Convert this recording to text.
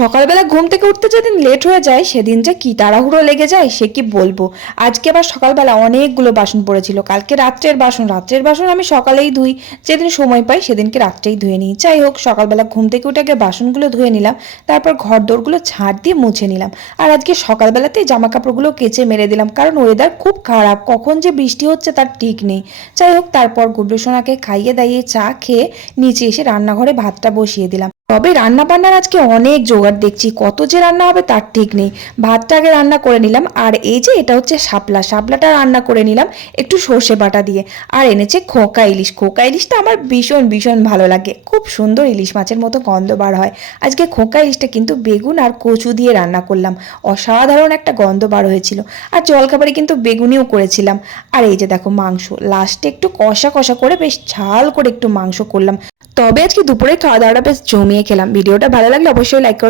সকালবেলা ঘুম থেকে উঠতে যেদিন লেট হয়ে যায় সেদিন যে কি তাড়াহুড়ো লেগে যায় সে কি বলবো। আজকে আবার সকালবেলা অনেকগুলো বাসন পড়েছিল, কালকে রাত্রের বাসন আমি সকালেই ধুই, যেদিন সময় পাই সেদিনকে রাত্রেই ধুয়ে নিই। যাই হোক, সকালবেলা ঘুম থেকে উঠে আগে বাসনগুলো ধুয়ে নিলাম, তারপর ঘর দোরগুলো ঝাড় দিয়ে মুছে নিলাম। আর আজকে সকালবেলাতেই জামা কাপড়গুলো কেচে মেরে দিলাম, কারণ ওয়েদার খুব খারাপ, কখন যে বৃষ্টি হচ্ছে তার ঠিক নেই। যাই হোক, তারপর গুড্ডু সোনাকে খাইয়ে দাইয়ে চা খেয়ে নিচে এসে রান্নাঘরে ভাতটা বসিয়ে দিলাম। তবে রান্না বান্নার আজকে অনেক জোগাড় দেখছি, কত যে রান্না হবে তার ঠিক নেই। ভাতটা আগে রান্না করে নিলাম, আর এই যে এটা হচ্ছে শাপলাটা রান্না করে নিলাম একটু সর্ষে বাটা দিয়ে। আর এনেছে খোকা ইলিশটা আমার ভীষণ ভীষণ ভালো লাগে, খুব সুন্দর ইলিশ মাছের মতো গন্ধ বার হয়। আজকে খোকা ইলিশটা কিন্তু বেগুন আর কচু দিয়ে রান্না করলাম, অসাধারণ একটা গন্ধ বার হয়েছিল। আর জলখাবারে কিন্তু বেগুনিও করেছিলাম। আর এই যে দেখো মাংস, লাস্টে একটু কষা কষা করে বেশ ঝাল করে একটু মাংস করলাম। তবে আজকে দুপুরে খাওয়া দাওয়াটা বেশ জমিয়ে খেলাম। ভিডিওটা ভালো লাগলে অবশ্যই লাইক করো।